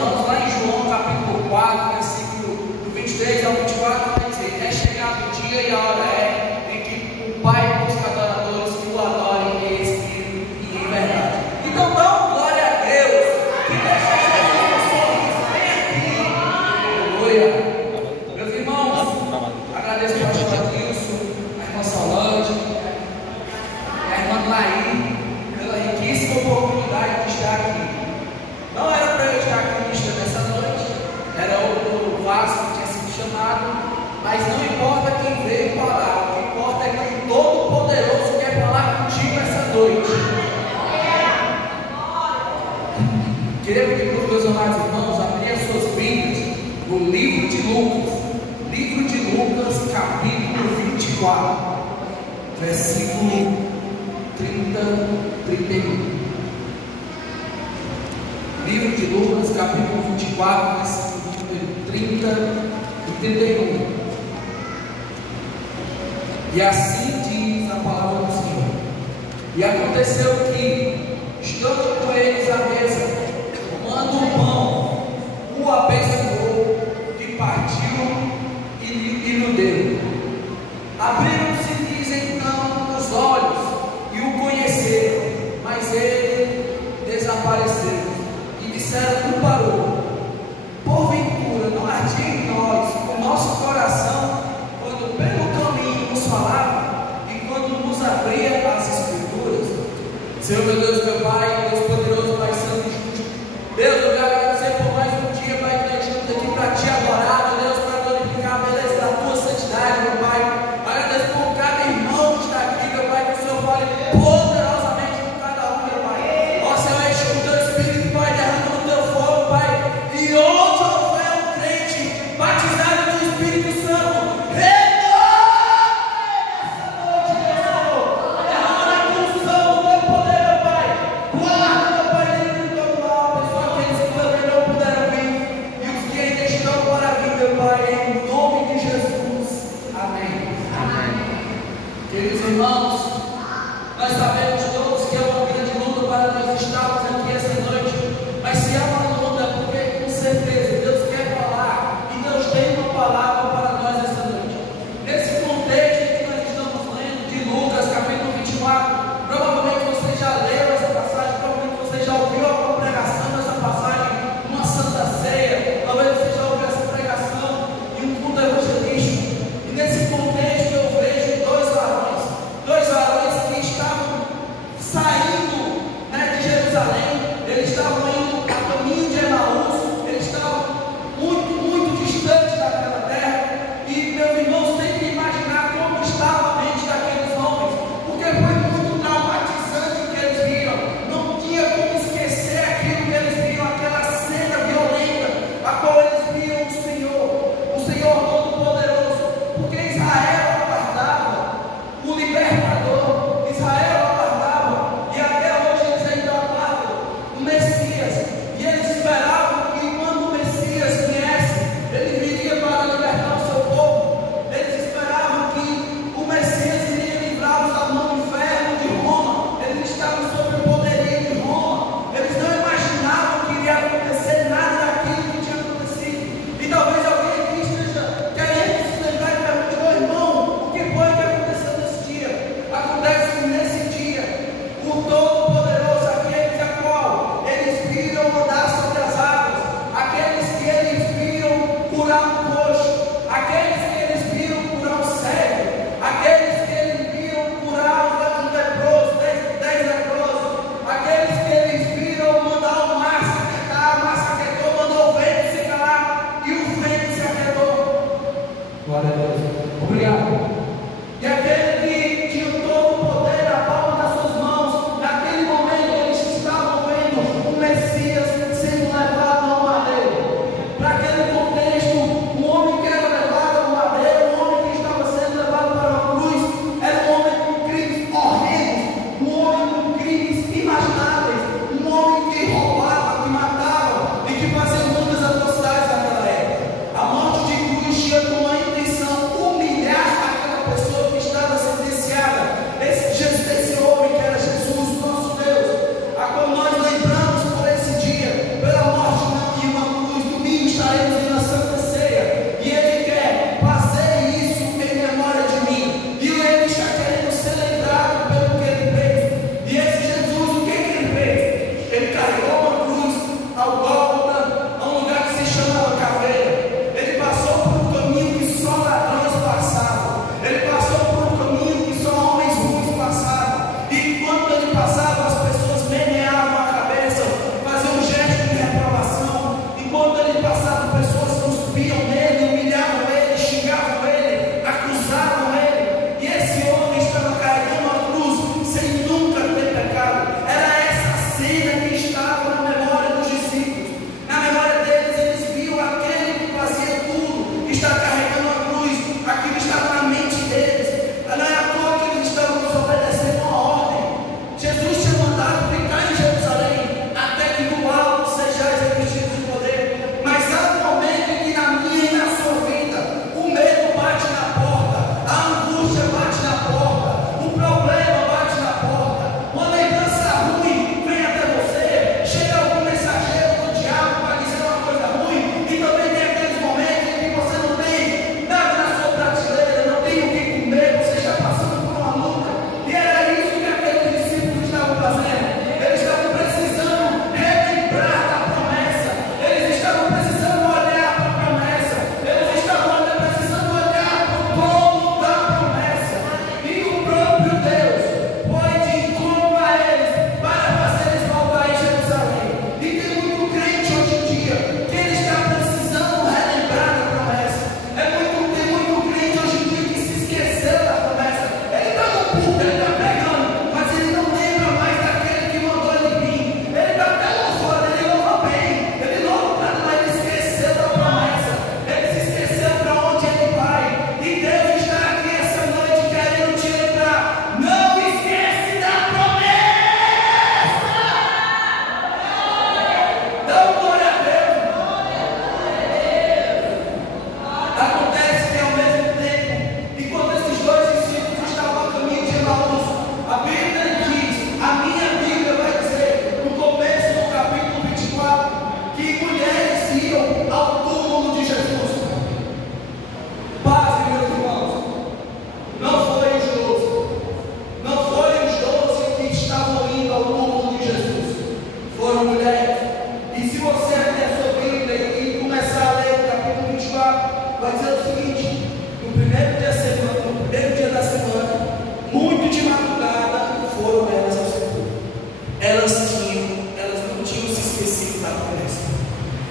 irmãos, lá em João capítulo 4, versículo do 23 ao 24, vai dizer: é chegado o dia e a hora em que o Pai busca adoradores que o adorem em espírito e em verdade. Então dá uma glória a Deus, que deixa Jesus um sorriso bem aqui. Aleluia. Meus irmãos, agradeço ao pastor Adilson, a irmã Solange, a irmã Laí, pela riquíssima oportunidade de estar aqui. Não era para eu estar aqui nessa noite, era outro vaso que tinha sido chamado, mas não importa quem veio falar, o que importa é que o Todo-Poderoso quer falar contigo essa noite. Queria pedir para os meus amados irmãos abrirem as suas Bíblias no livro de Lucas, capítulo 24, versículo 30, 31. Livro de Lucas, capítulo 24, versículo 30 e 31. E assim diz a palavra do Senhor. E aconteceu que, estando com eles à mesa, tomando o pão, o abençoou e partiu e lhe deu. Abriram-se-lhes então os olhos e o conheceram, mas ele desapareceu. Disseram: não parou. Porventura não ardia em nós o nosso coração quando pelo caminho nos falava e quando nos abria as Escrituras? Senhor, meu Deus, meu Pai, Deus poderoso, Pai santo e justo, Deus, eu quero agradecer por mais um dia, Pai, que nós estamos aqui para te adorar, meu Deus, para glorificar a beleza da tua santidade, meu Pai. Agradeço por cada irmão que está aqui, meu Pai, que o Senhor fale poderosamente com cada um, meu Pai. Ó Senhor, enche o teu Espírito, Pai, derrama o teu fogo, Pai, e onde houver um crente batizado no Espírito Santo, renova essa noite, meu Senhor. Derrama a unção, o teu poder, meu Pai.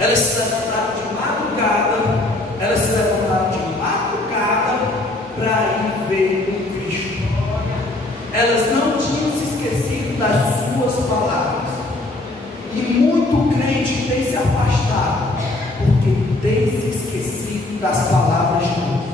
Elas se levantaram de madrugada para ir ver o Cristo. Elas não tinham se esquecido das suas palavras. E muito crente tem se afastado, porque tem se esquecido das palavras de Deus.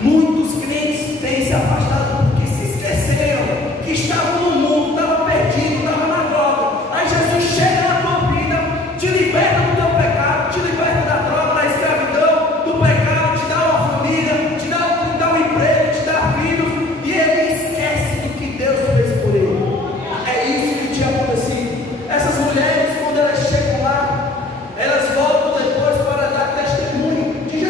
Muitos crentes têm se afastado porque se esqueceram que estavam no mundo, estavam perdidos, estavam na droga. Aí Jesus chega na tua vida, te liberta do teu pecado, te liberta da droga, da escravidão, do pecado, te dá uma família, te dá um emprego, te dá filhos, e ele esquece do que Deus fez por ele. É isso que tinha acontecido. Essas mulheres, quando elas chegam lá, elas voltam depois para dar testemunho de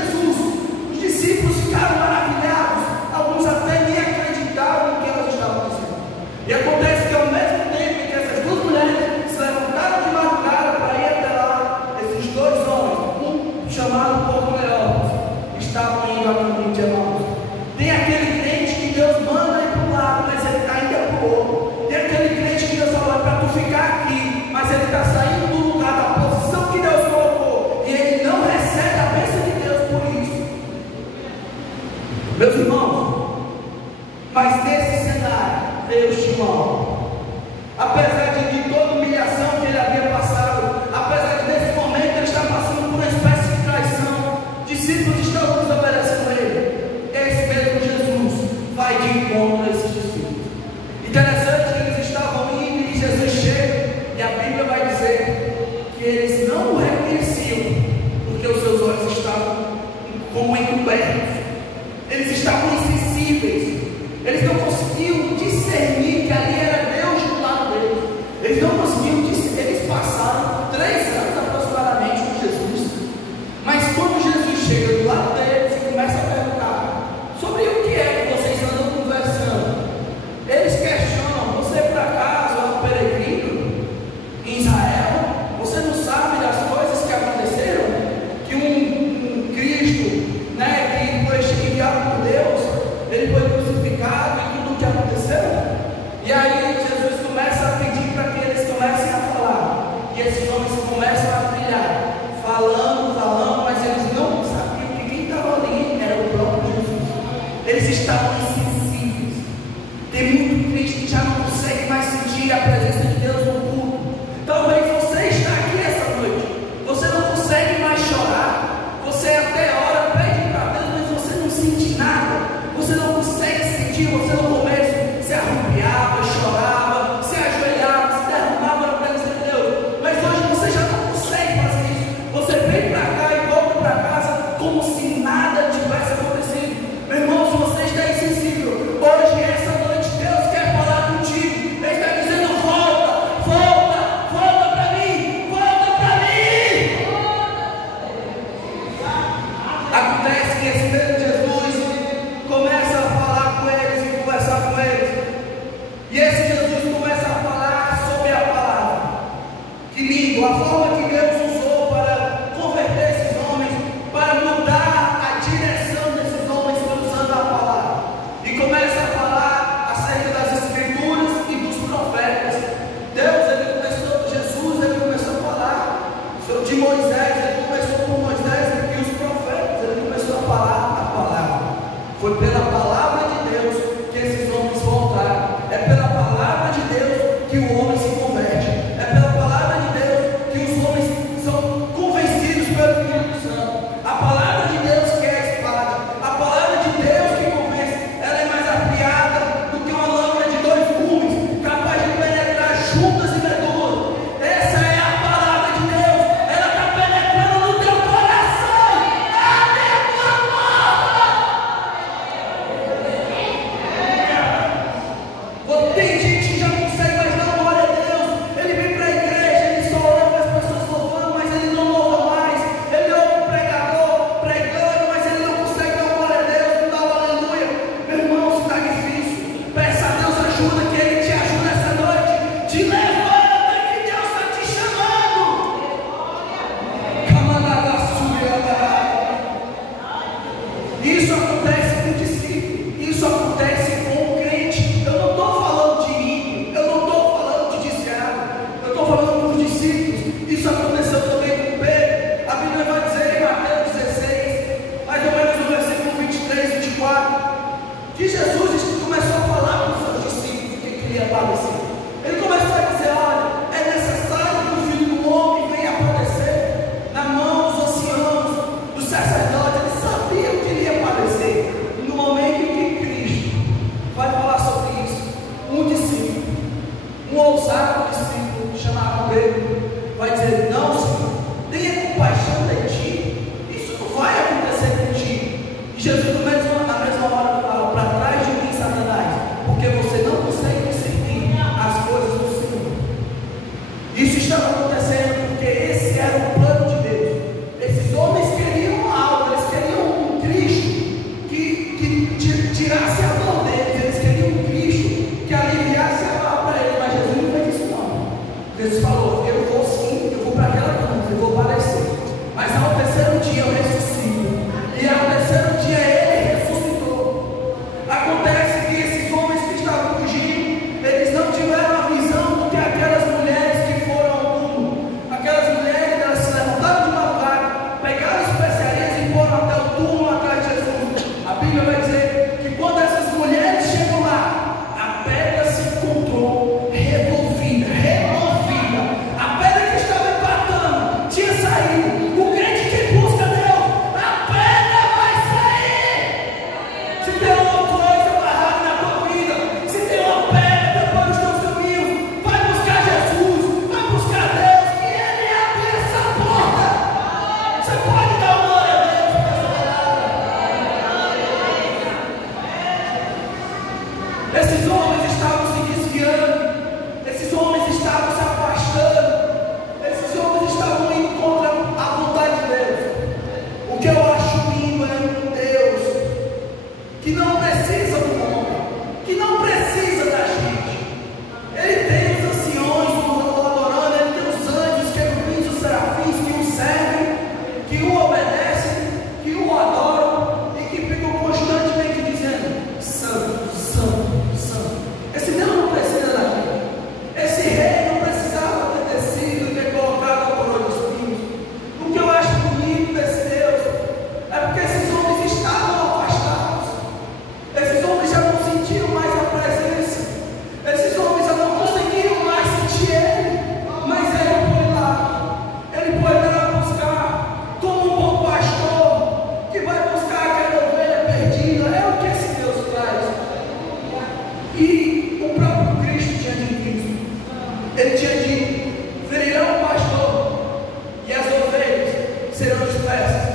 serão dispersos.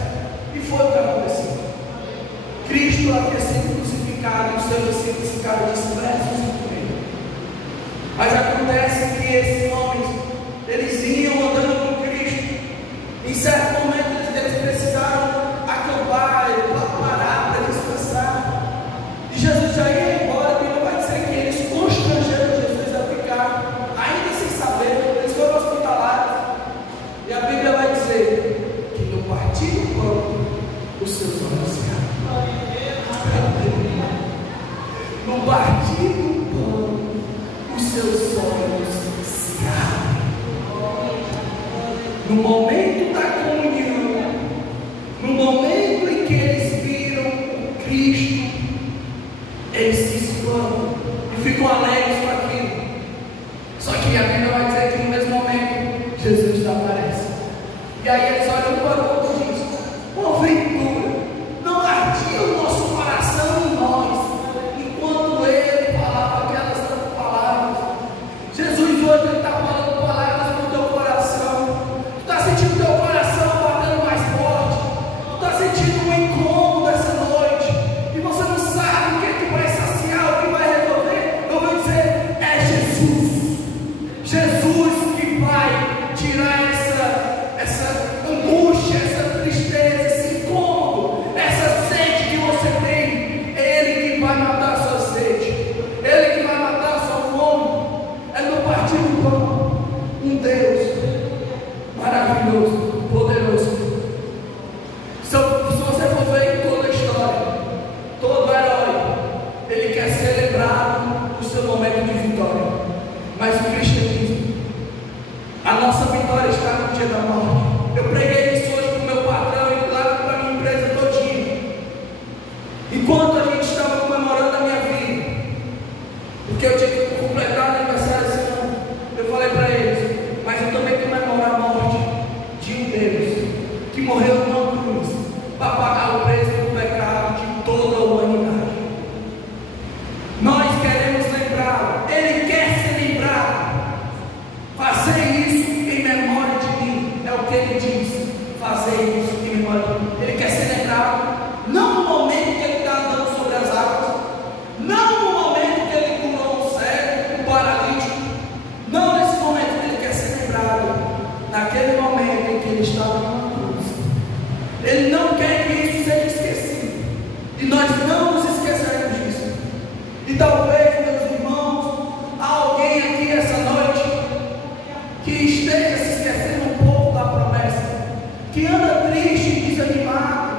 E foi o que aconteceu. Cristo havia sido crucificado, e os seus discípulos ficaram dispersos por ele. Mas acontece que esses homens, eles iam andando com Cristo. Em certo momento eles precisaram acampar, parar para descansar. E Jesus já ia embora. A Bíblia vai dizer que eles constrangeram Jesus a ficar, ainda sem saber. Eles foram hospitalados. E a Bíblia vai dizer que no partir do pão, os seus olhos se abrem. No partir do pão, os seus olhos se abrem. No momento da comunhão, no momento em que eles viram o Cristo, eles se expandem e ficam alegres com aquilo. Só que a Bíblia vai dizer que no mesmo momento Jesus desaparece. E aí eles olham para o outro e dizem: porventura, não ardia o nosso coração em nós enquanto ele falava aquelas palavras? Jesus hoje ele está falando palavras no teu coração. Tu está sentindo teu coração batendo mais forte? Tu está sentindo um incômodo essa noite? E você não sabe o que vai saciar, o que vai resolver? Eu vou dizer: é Jesus. Jesus que vai tirar essa angústia, essa tristeza, esse incômodo, essa sede que você tem. É Ele que vai matar a sua sede, Ele que vai matar a sua fome. É no partir do pão. Um Deus maravilhoso, poderoso. Se você for ver toda a história, todo herói, ele quer ser lembrado do seu momento de vitória. Mas o cristianismo, a nossa vitória está no dia da morte. Eu preguei isso hoje para o meu patrão e lá para a minha empresa todinha. Enquanto a gente estava comemorando a minha vida, porque eu tinha que completar o aniversário esse ano, eu falei para eles: mas eu também comemoro a morte de um Deus que morreu numa cruz para pagar o preço do pecado de toda a humanidade. Nós queremos lembrar, Ele quer ser lembrado. Fazer isso em memória de mim, é o que Ele diz. Fazer isso em memória de mim. Ele quer ser lembrado, não no momento que Ele está andando sobre as águas, não no momento que Ele curou um cego, um paralítico, não nesse momento que Ele quer ser lembrado, naquele momento em que Ele estava na cruz. Ele não quer que isso seja esquecido, e nós não nos esqueceremos disso. E talvez, meus irmãos, há alguém aqui essa noite que esteja se esquecendo um pouco da promessa, que anda triste e desanimado,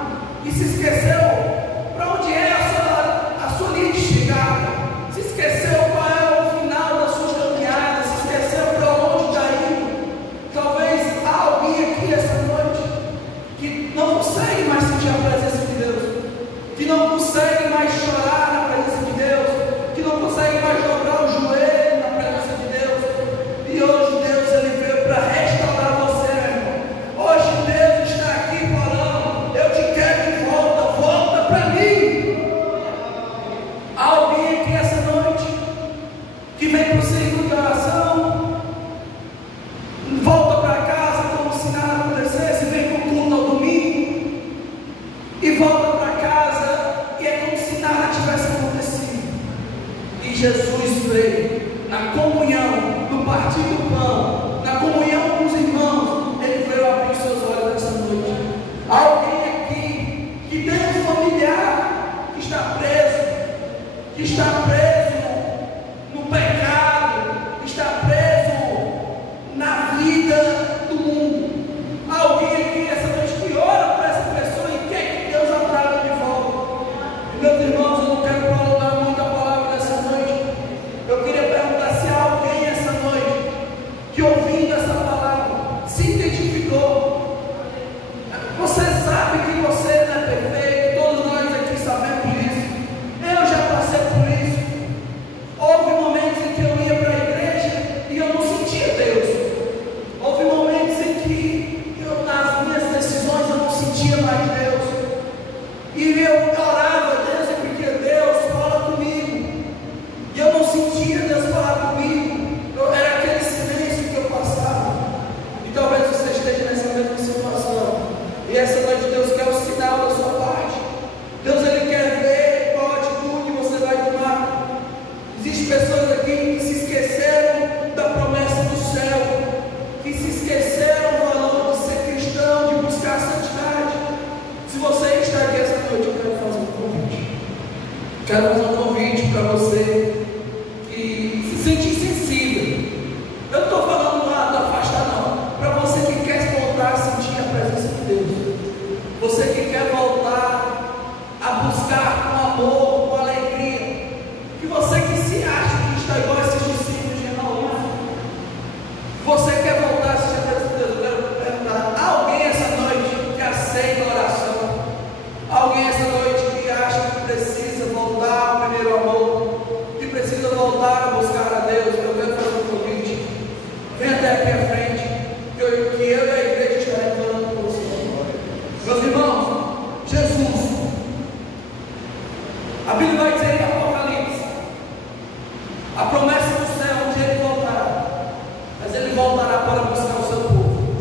e se esqueceu para onde é a sua linha de chegada, se esqueceu qual é o final da sua caminhada, se esqueceu para onde está indo. Talvez há alguém aqui essa noite que não consegue mais sentir a presença de Deus, que não consegue mais chorar na presença de Deus, que não consegue mais dobrar o joelho na presença de Deus. E hoje Deus ele veio para restaurar você, meu irmão. Hoje Deus está aqui falando: eu te quero de volta, volta para mim. Há alguém aqui essa noite que vem para o círculo de oração, volta para casa como se nada acontecesse, vem para o culto ao domingo e volta para casa e é como se nada tivesse acontecido. E Jesus veio na comunhão, no partir do pão, na comunhão com os irmãos. Ele veio abrir seus olhos nessa noite. Há alguém aqui que tem um familiar que está preso no pecado, está preso na vida do mundo. Há alguém aqui essa noite que ora para essa pessoa e quer que Deus a traga de volta. Meus irmãos, eu não quero prolongar muito a palavra dessa noite. Eu queria perguntar se há alguém essa noite que ouviu Quero fazer um convite para você que se sente insensível. Eu não estou falando do afastar, não. Para você que quer voltar a sentir a presença de Deus. Você que quer voltar a buscar com amor, com alegria. Que você que se acha que está igual a esses discípulos de Emaús. Você quer voltar a sentir a presença de Deus. Eu quero perguntar: há alguém essa noite que aceita a oração? Alguém essa noite que acha que precisa voltar ao primeiro amor, que precisa voltar a buscar a Deus? Eu quero fazer um convite. Vem até aqui à frente, que eu e a igreja estaremos orando por você. Meus irmãos, Jesus, a Bíblia vai dizer em Apocalipse, a promessa do céu, onde ele voltará, mas ele voltará para buscar o seu povo.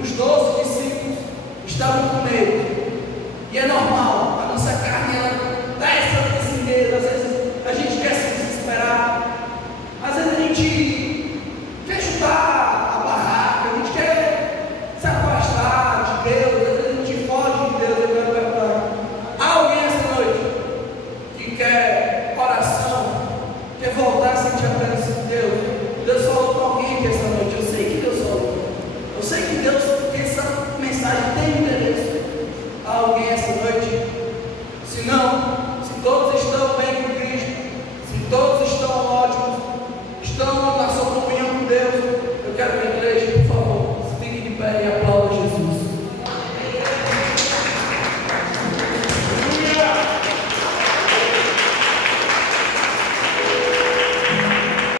Os 12 discípulos estavam com medo, e é normal.